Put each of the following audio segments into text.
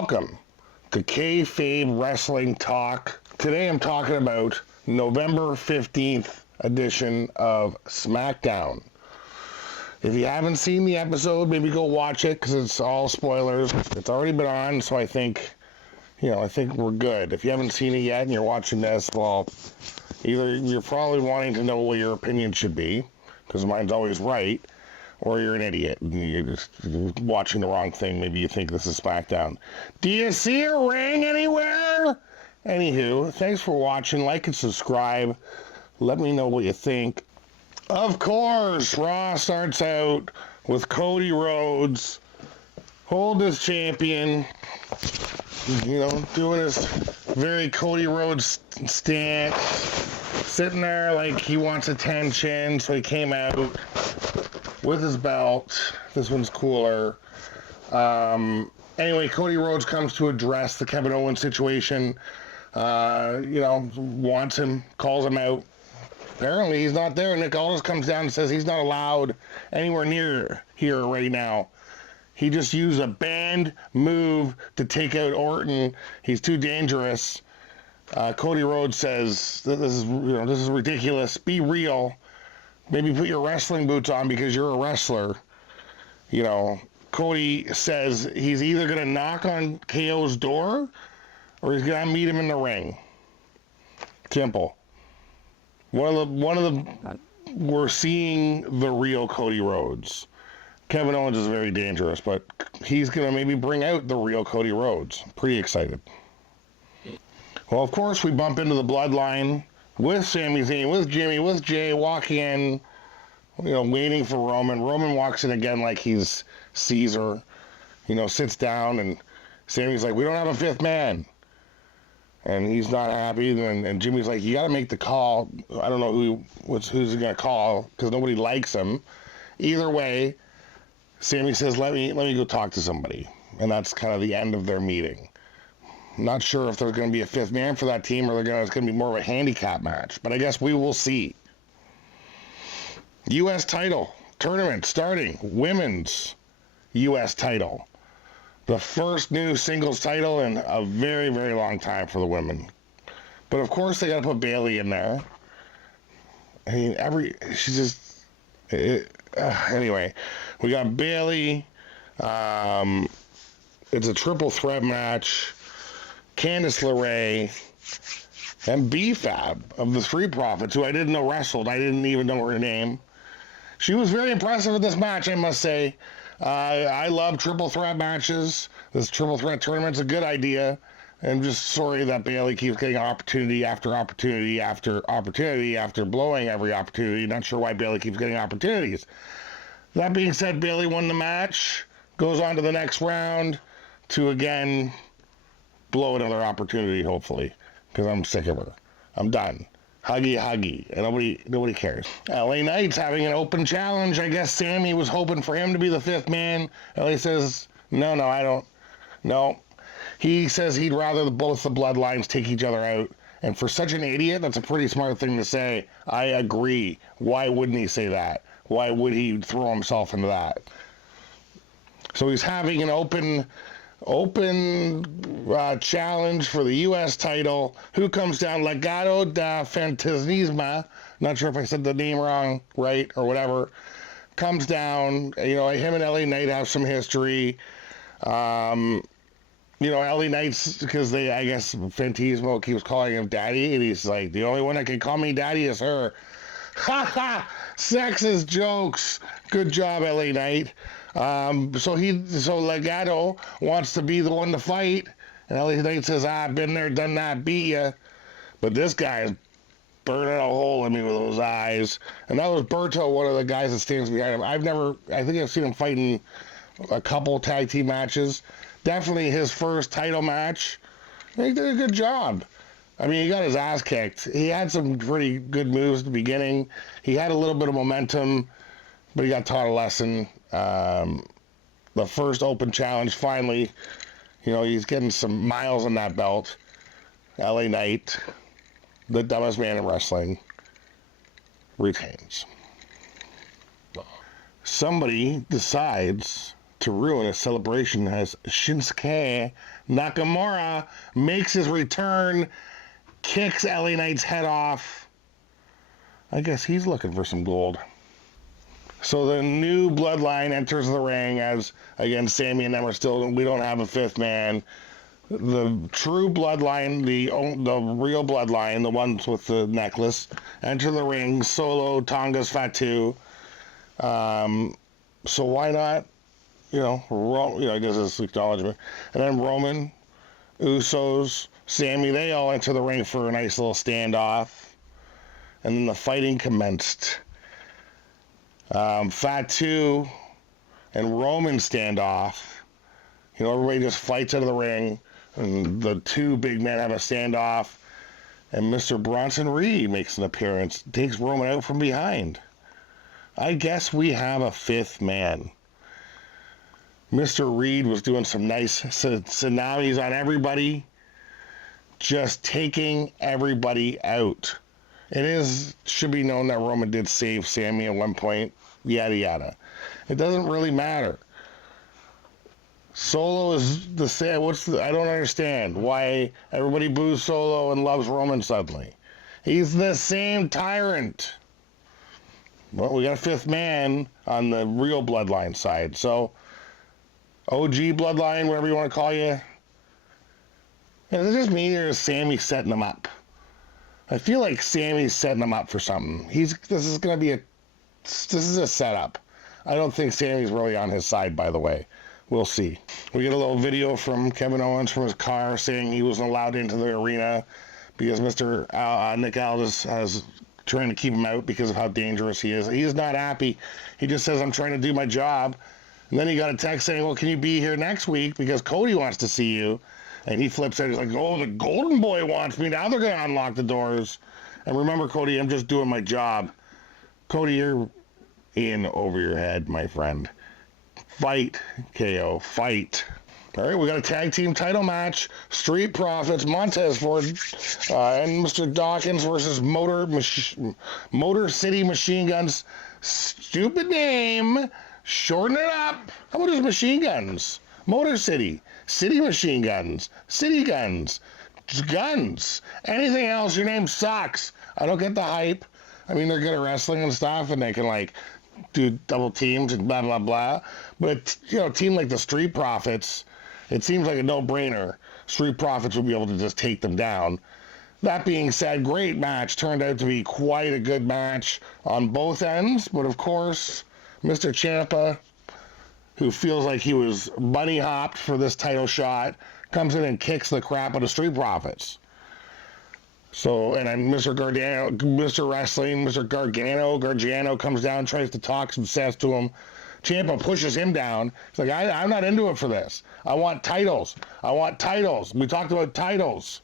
Welcome to Kayfabe Wrestling Talk. Today I'm talking about November 15th edition of SmackDown. If you haven't seen the episode, maybe go watch it because it's all spoilers. It's already been on, so I think we're good. If you haven't seen it yet and you're watching this, well, either you're probably wanting to know what your opinion should be, because mine's always right, or you're an idiot and you're just watching the wrong thing. Maybe you think this is SmackDown. Do you see a ring anywhere? Anywho, thanks for watching. Like and subscribe. Let me know what you think. Of course, Raw starts out with Cody Rhodes, hold his champion, doing his very Cody Rhodes stance, sitting there like he wants attention, so he came out with his belt. This one's cooler. Anyway, Cody Rhodes comes to address the Kevin Owens situation. Wants him, calls him out. Apparently he's not there. Nick Hanlon comes down and says he's not allowed anywhere near here right now. He just used a banned move to take out Orton. He's too dangerous. Cody Rhodes says this is ridiculous. Be real. Maybe put your wrestling boots on because you're a wrestler. Cody says he's either going to knock on KO's door or he's going to meet him in the ring. Simple. We're seeing the real Cody Rhodes. Kevin Owens is very dangerous, but he's going to maybe bring out the real Cody Rhodes. Pretty excited. Well, of course, we bump into the Bloodline with Sami Zayn, with Jimmy, with Jay, walking in, waiting for Roman. Roman walks in again like he's Caesar, sits down, and Sami's like, we don't have a fifth man. And he's not happy, and Jimmy's like, you got to make the call. I don't know who's going to call, because nobody likes him. Either way, Sami says, let me go talk to somebody. And that's kind of the end of their meeting. I'm not sure if there's going to be a fifth man for that team, or it's going to be more of a handicap match. But I guess we will see. U.S. title tournament starting. Women's U.S. title. The first new singles title in a very, very long time for the women. But of course they got to put Bayley in there. I mean, anyway, we got Bayley. It's a triple threat match. Candice LeRae and B-Fab of the Street Profits, who I didn't know wrestled. I didn't even know her name. She was very impressive at this match, I must say. I love triple threat matches. This triple threat tournament's a good idea. I'm just sorry that Bayley keeps getting opportunity after opportunity after opportunity after blowing every opportunity. Not sure why Bayley keeps getting opportunities. That being said, Bayley won the match, goes on to the next round to again blow another opportunity, hopefully, because I'm sick of her. I'm done. Huggy, and nobody cares. LA Knight's having an open challenge. I guess Sammy was hoping for him to be the fifth man. LA says, no, I don't. No. He says he'd rather both the bloodlines take each other out. And for such an idiot, that's a pretty smart thing to say. I agree. Why wouldn't he say that? Why would he throw himself into that? So he's having an open challenge for the U.S. title. Who comes down? Legado da Fantasma. Not sure if I said the name wrong, right, or whatever. Comes down. Him and LA Knight have some history. LA Knight's, because I guess Fantasmo keeps calling him daddy, and he's like, the only one that can call me daddy is her. Ha ha! Sexist jokes. Good job, LA Knight. So Legado wants to be the one to fight, and LA Knight says, I've been there, done that, beat ya. But this guy is burning a hole in me with those eyes. And that was Berto, one of the guys that stands behind him. I think I've seen him fighting a couple tag team matches. Definitely his first title match. He did a good job. I mean, he got his ass kicked. He had some pretty good moves at the beginning. He had a little bit of momentum, but he got taught a lesson. The first open challenge, finally, he's getting some miles on that belt. LA Knight, the dumbest man in wrestling, retains. Somebody decides to ruin a celebration as Shinsuke Nakamura makes his return, kicks LA Knight's head off. I guess he's looking for some gold. So the new bloodline enters the ring as, again, Sammy and them are still, we don't have a fifth man. The true bloodline, the real bloodline, the ones with the necklace, enter the ring. Solo, Tonga's Fatu. So why not, I guess it's acknowledgement. And then Roman, Usos, Sammy, they all enter the ring for a nice little standoff. And then the fighting commenced. Fatu and Roman standoff. Everybody just fights out of the ring. And the two big men have a standoff. And Mr. Bronson Reed makes an appearance. Takes Roman out from behind. I guess we have a fifth man. Mr. Reed was doing some nice tsunamis on everybody. Just taking everybody out. Should be known that Roman did save Sammy at one point. Yada yada. It doesn't really matter. Solo is the same. I don't understand why everybody boos Solo and loves Roman suddenly. He's the same tyrant. Well, we got a fifth man on the real bloodline side. So, OG bloodline, whatever you want to call you. Does it just mean there's Sammy setting them up? I feel like Sammy's setting them up for something. This is a setup. I don't think Sammy's really on his side, by the way. We'll see. We get a little video from Kevin Owens from his car saying he wasn't allowed into the arena because Mr. Nick Aldis has trying to keep him out because of how dangerous he is. He is not happy. He just says, I'm trying to do my job. And then he got a text saying, well, can you be here next week because Cody wants to see you? And he flips out. He's like, oh, the Golden Boy wants me. Now they're going to unlock the doors. And remember, Cody, I'm just doing my job. Cody, you're in over your head, my friend. Fight, KO, fight. All right, we got a tag team title match. Street Profits, Montez Ford, and Mr. Dawkins versus Motor City Machine Guns. Stupid name. Shorten it up. How about his machine guns? Motor City. City Machine Guns. City Guns. Guns. Anything else, your name sucks. I don't get the hype. I mean, they're good at wrestling and stuff, and they can, do double teams and blah, blah, blah. But, a team like the Street Profits, it seems like a no-brainer. Street Profits would be able to just take them down. That being said, great match. Turned out to be quite a good match on both ends. But, of course, Mr. Ciampa, who feels like he was bunny-hopped for this title shot, comes in and kicks the crap out of Street Profits. So, and then Mr. Gargano comes down, tries to talk some sense to him. Ciampa pushes him down. He's like, I'm not into it for this. I want titles. We talked about titles.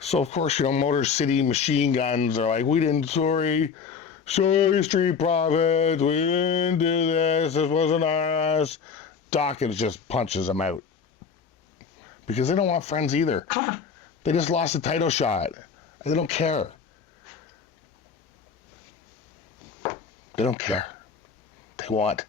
So, of course, Motor City Machine Guns are like, sorry, Street Profits, we didn't do this wasn't us. Dawkins just punches him out. Because they don't want friends either. They just lost a title shot. They don't care. They don't care. They want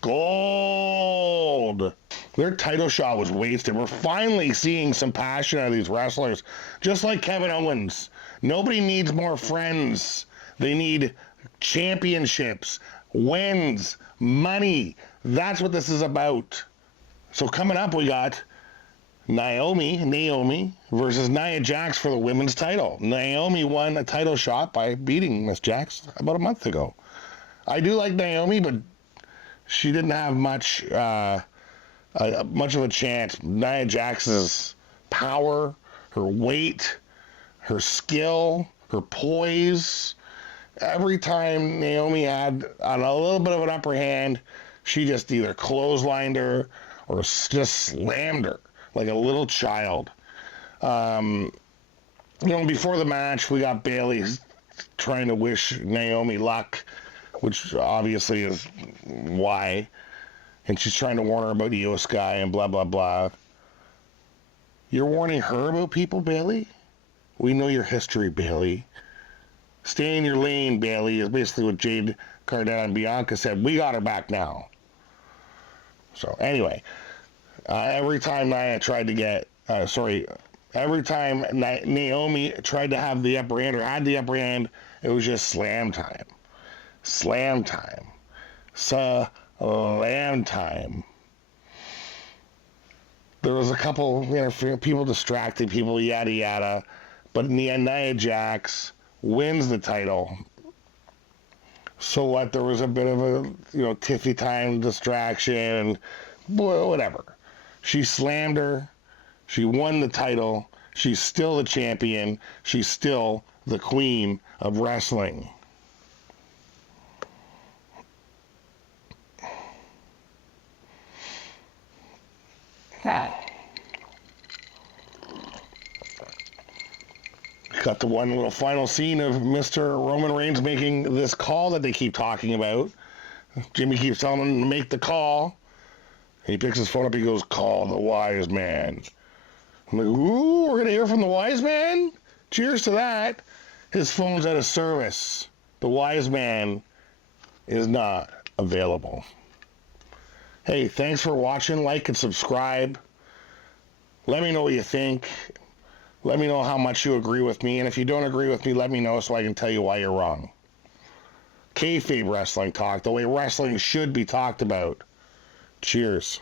gold. Their title shot was wasted. We're finally seeing some passion out of these wrestlers. Just like Kevin Owens. Nobody needs more friends. They need championships, wins, money. That's what this is about. So coming up, we got Naomi versus Nia Jax for the women's title. Naomi won a title shot by beating Miss Jax about a month ago. I do like Naomi, but she didn't have much of a chance. Nia Jax's power, her weight, her skill, her poise. Every time Naomi had on a little bit of an upper hand, she just either clotheslined her or just slammed her like a little child. Before the match, we got Bayley trying to wish Naomi luck, which obviously is why. And she's trying to warn her about Io Sky and blah, blah, blah. You're warning her about people, Bayley? We know your history, Bayley. Stay in your lane, Bayley, is basically what Jade Carnett and Bianca said. We got her back now. So anyway, every time Nia tried to get, every time Naomi tried to have the upper hand or had the upper hand, it was just slam time. Slam time. Slam time. There was a couple, people distracting people, yada yada. But in the end, Nia Jax wins the title. So what? There was a bit of a, tiffy time distraction, whatever. She slammed her. She won the title. She's still the champion. She's still the queen of wrestling. Got the one little final scene of Mr. Roman Reigns making this call that they keep talking about. Jimmy keeps telling him to make the call. He picks his phone up, he goes, "Call the wise man." I'm like, ooh, we're going to hear from the wise man? Cheers to that. His phone's out of service. The wise man is not available. Hey, thanks for watching. Like and subscribe. Let me know what you think. Let me know how much you agree with me. And if you don't agree with me, let me know so I can tell you why you're wrong. Kayfabe wrestling talk, the way wrestling should be talked about. Cheers.